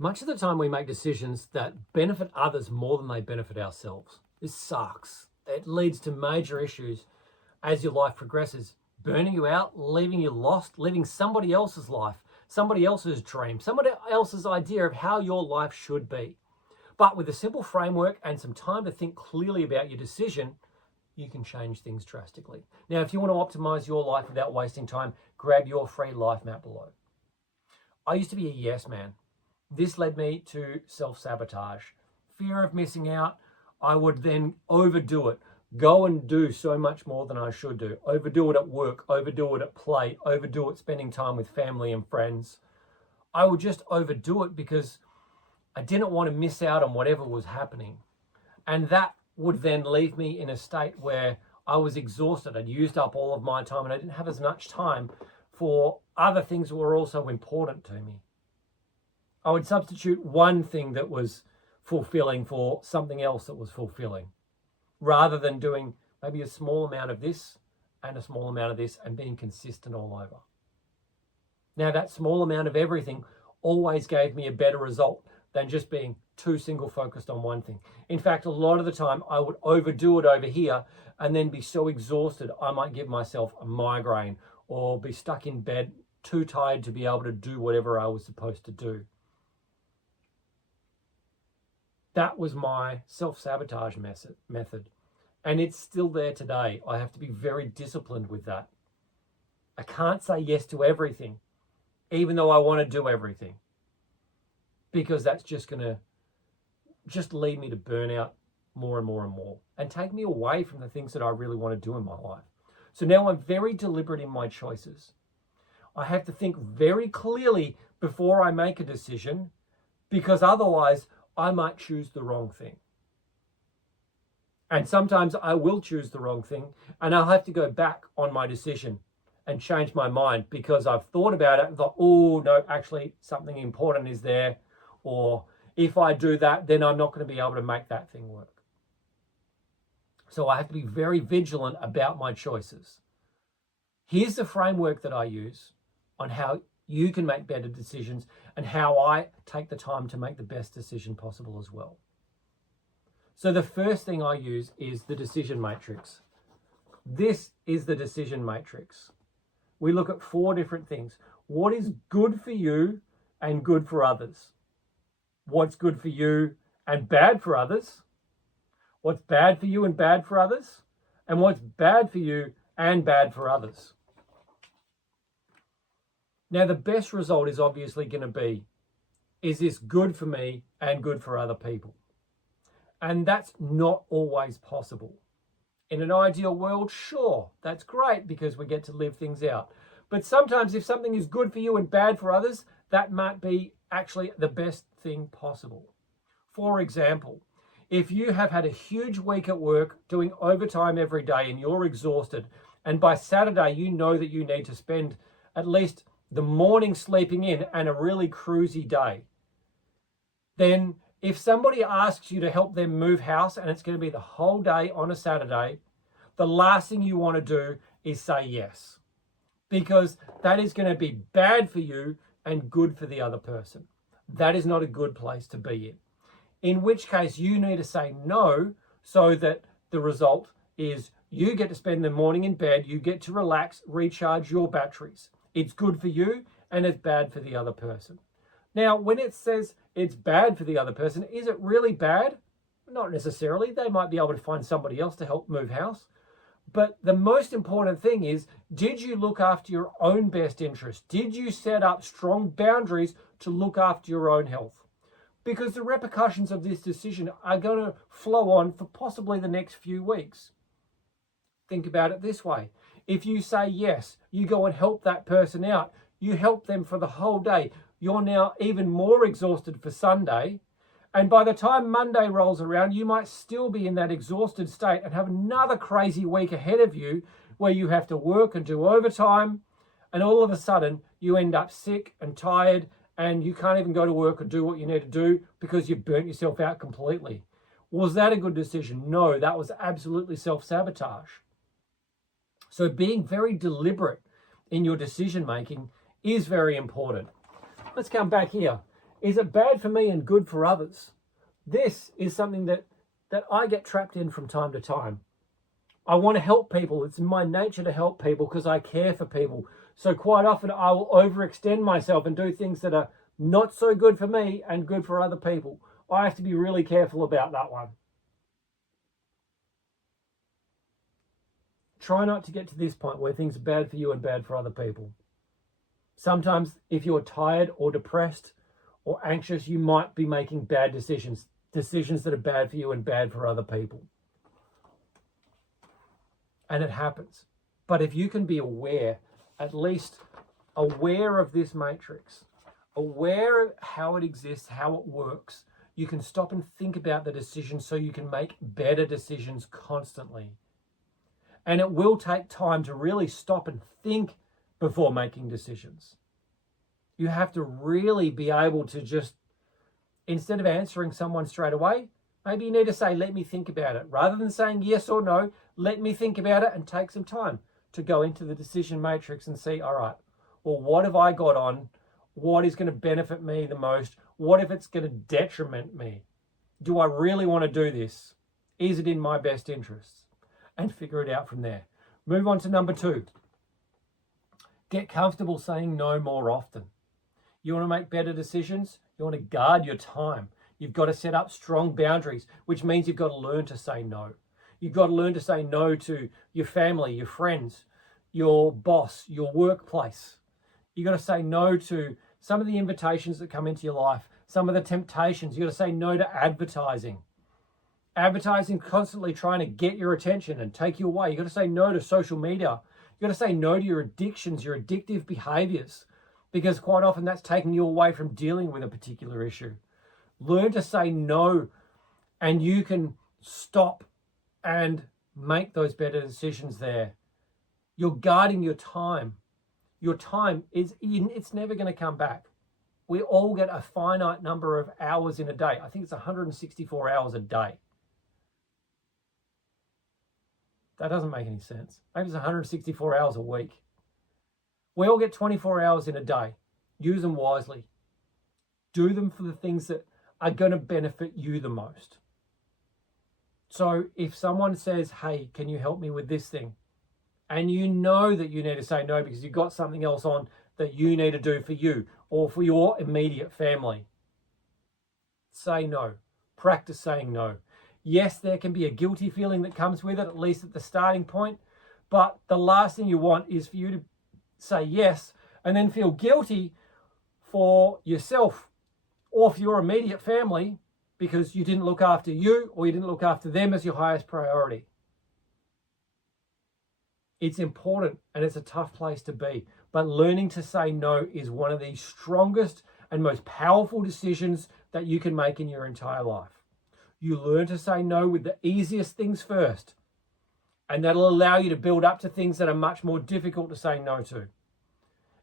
Much of the time we make decisions that benefit others more than they benefit ourselves. This sucks. It leads to major issues as your life progresses, burning you out, leaving you lost, living somebody else's life, somebody else's dream, somebody else's idea of how your life should be. But with a simple framework and some time to think clearly about your decision, you can change things drastically. Now, if you want to optimize your life without wasting time, grab your free life map below. I used to be a yes man. This led me to self-sabotage, fear of missing out. I would then overdo it, go and do so much more than I should do, overdo it at work, overdo it at play, overdo it spending time with family and friends. I would just overdo it because I didn't want to miss out on whatever was happening. And that would then leave me in a state where I was exhausted. I'd used up all of my time and I didn't have as much time for other things that were also important to me. I would substitute one thing that was fulfilling for something else that was fulfilling, rather than doing maybe a small amount of this and a small amount of this and being consistent all over. Now, that small amount of everything always gave me a better result than just being too single focused on one thing. In fact, a lot of the time I would overdo it over here and then be so exhausted I might give myself a migraine or be stuck in bed too tired to be able to do whatever I was supposed to do. That was my self-sabotage method. And it's still there today. I have to be very disciplined with that. I can't say yes to everything, even though I want to do everything, because that's just going to lead me to burnout more and more and more and take me away from the things that I really want to do in my life. So now I'm very deliberate in my choices. I have to think very clearly before I make a decision, because otherwise I might choose the wrong thing. And sometimes I will choose the wrong thing and I'll have to go back on my decision and change my mind because I've thought about it and thought, oh, no, actually something important is there. Or if I do that, then I'm not going to be able to make that thing work. So I have to be very vigilant about my choices. Here's the framework that I use on how you can make better decisions and how I take the time to make the best decision possible as well. So the first thing I use is the decision matrix. This is the decision matrix. We look at 4 different things. What is good for you and good for others? What's good for you and bad for others? What's bad for you and bad for others? And what's bad for you and bad for others? Now, the best result is obviously going to be, is this good for me and good for other people? And that's not always possible. In an ideal world, sure, that's great because we get to live things out. But sometimes if something is good for you and bad for others, that might be actually the best thing possible. For example, if you have had a huge week at work doing overtime every day and you're exhausted, and by Saturday you know that you need to spend at least the morning sleeping in and a really cruisy day, then if somebody asks you to help them move house and it's going to be the whole day on a Saturday, the last thing you want to do is say yes, because that is going to be bad for you and good for the other person. That is not a good place to be in which case you need to say no so that the result is you get to spend the morning in bed, you get to relax, recharge your batteries. It's good for you and it's bad for the other person. Now, when it says it's bad for the other person, is it really bad? Not necessarily. They might be able to find somebody else to help move house. But the most important thing is, did you look after your own best interest? Did you set up strong boundaries to look after your own health? Because the repercussions of this decision are going to flow on for possibly the next few weeks. Think about it this way. If you say yes, you go and help that person out, you help them for the whole day, you're now even more exhausted for Sunday. And by the time Monday rolls around, you might still be in that exhausted state and have another crazy week ahead of you where you have to work and do overtime. And all of a sudden, you end up sick and tired and you can't even go to work or do what you need to do because you've burnt yourself out completely. Was that a good decision? No, that was absolutely self-sabotage. So being very deliberate in your decision making is very important. Let's come back here. Is it bad for me and good for others? This is something that I get trapped in from time to time. I want to help people. It's in my nature to help people because I care for people. So quite often I will overextend myself and do things that are not so good for me and good for other people. I have to be really careful about that one. Try not to get to this point where things are bad for you and bad for other people. Sometimes if you're tired or depressed or anxious, you might be making bad decisions that are bad for you and bad for other people. And it happens. But if you can be aware, at least aware of this matrix, aware of how it exists, how it works, you can stop and think about the decision so you can make better decisions constantly. And it will take time to really stop and think before making decisions. You have to really be able to just, instead of answering someone straight away, maybe you need to say, let me think about it. Rather than saying yes or no, let me think about it and take some time to go into the decision matrix and see, all right, well, what have I got on? What is going to benefit me the most? What if it's going to detriment me? Do I really want to do this? Is it in my best interests? And figure it out from there. Move on to number 2. Get comfortable saying no more often. You want to make better decisions? You want to guard your time. You've got to set up strong boundaries, which means you've got to learn to say no. You've got to learn to say no to your family, your friends, your boss, your workplace. You've got to say no to some of the invitations that come into your life, some of the temptations. You've got to say no to advertising. Advertising constantly trying to get your attention and take you away. You've got to say no to social media. You've got to say no to your addictions, your addictive behaviors, because quite often that's taking you away from dealing with a particular issue. Learn to say no, and you can stop and make those better decisions there. You're guarding your time. Your time it's never going to come back. We all get a finite number of hours in a day. I think it's 164 hours a day. That doesn't make any sense. Maybe it's 164 hours a week. We all get 24 hours in a day. Use them wisely. Do them for the things that are going to benefit you the most. So if someone says, hey, can you help me with this thing? And you know that you need to say no because you've got something else on that you need to do for you or for your immediate family. Say no. Practice saying no. Yes, there can be a guilty feeling that comes with it, at least at the starting point. But the last thing you want is for you to say yes and then feel guilty for yourself or for your immediate family because you didn't look after you or you didn't look after them as your highest priority. It's important and it's a tough place to be. But learning to say no is one of the strongest and most powerful decisions that you can make in your entire life. You learn to say no with the easiest things first. And that'll allow you to build up to things that are much more difficult to say no to.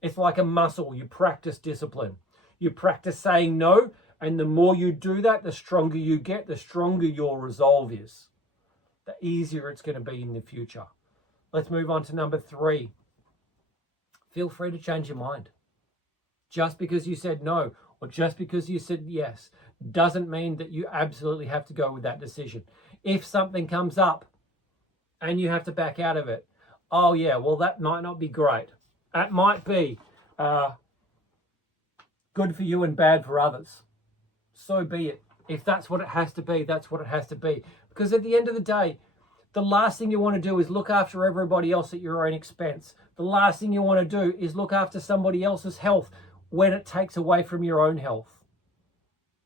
It's like a muscle. You practice discipline. You practice saying no. And the more you do that, the stronger you get, the stronger your resolve is. The easier it's going to be in the future. Let's move on to number 3. Feel free to change your mind. Just because you said no or just because you said yes doesn't mean that you absolutely have to go with that decision. If something comes up and you have to back out of it, oh yeah, well that might not be great. That might be good for you and bad for others. So be it. If that's what it has to be, that's what it has to be. Because at the end of the day, the last thing you want to do is look after everybody else at your own expense. The last thing you want to do is look after somebody else's health when it takes away from your own health.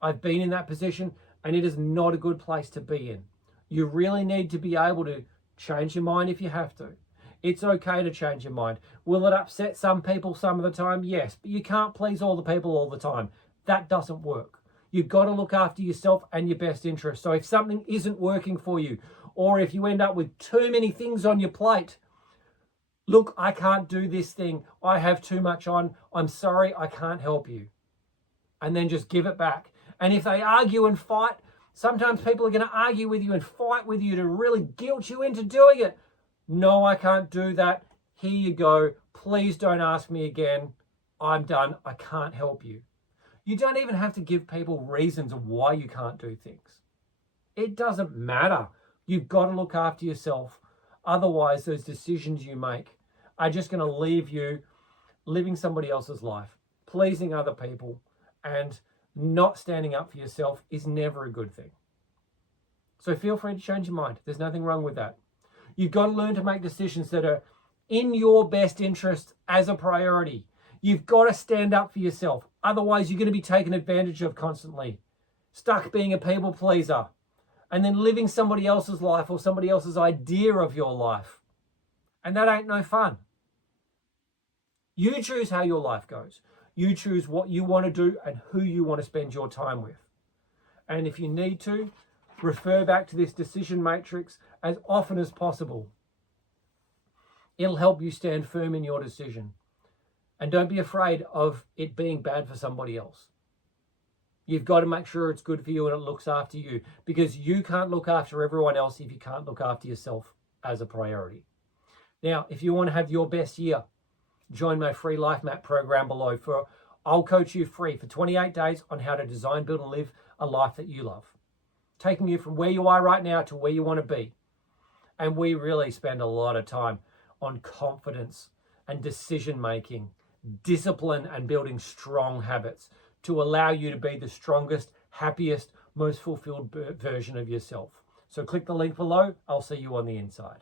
I've been in that position and it is not a good place to be in. You really need to be able to change your mind if you have to. It's okay to change your mind. Will it upset some people some of the time? Yes, but you can't please all the people all the time. That doesn't work. You've got to look after yourself and your best interest. So if something isn't working for you, or if you end up with too many things on your plate, look, I can't do this thing. I have too much on. I'm sorry, I can't help you. And then just give it back. And if they argue and fight, sometimes people are going to argue with you and fight with you to really guilt you into doing it. No, I can't do that. Here you go. Please don't ask me again. I'm done. I can't help you. You don't even have to give people reasons of why you can't do things. It doesn't matter. You've got to look after yourself. Otherwise, those decisions you make are just going to leave you living somebody else's life, pleasing other people, and not standing up for yourself is never a good thing. So feel free to change your mind. There's nothing wrong with that. You've got to learn to make decisions that are in your best interest as a priority. You've got to stand up for yourself. Otherwise, you're going to be taken advantage of constantly, stuck being a people pleaser, and then living somebody else's life or somebody else's idea of your life. And that ain't no fun. You choose how your life goes. You choose what you want to do and who you want to spend your time with. And if you need to, refer back to this decision matrix as often as possible. It'll help you stand firm in your decision. And don't be afraid of it being bad for somebody else. You've got to make sure it's good for you and it looks after you, because you can't look after everyone else if you can't look after yourself as a priority. Now, if you want to have your best year, join my free life map program below. I'll coach you free for 28 days on how to design, build, and live a life that you love, taking you from where you are right now to where you want to be. And we really spend a lot of time on confidence and decision making, discipline, and building strong habits to allow you to be the strongest, happiest, most fulfilled version of yourself. So click the link below. I'll see you on the inside.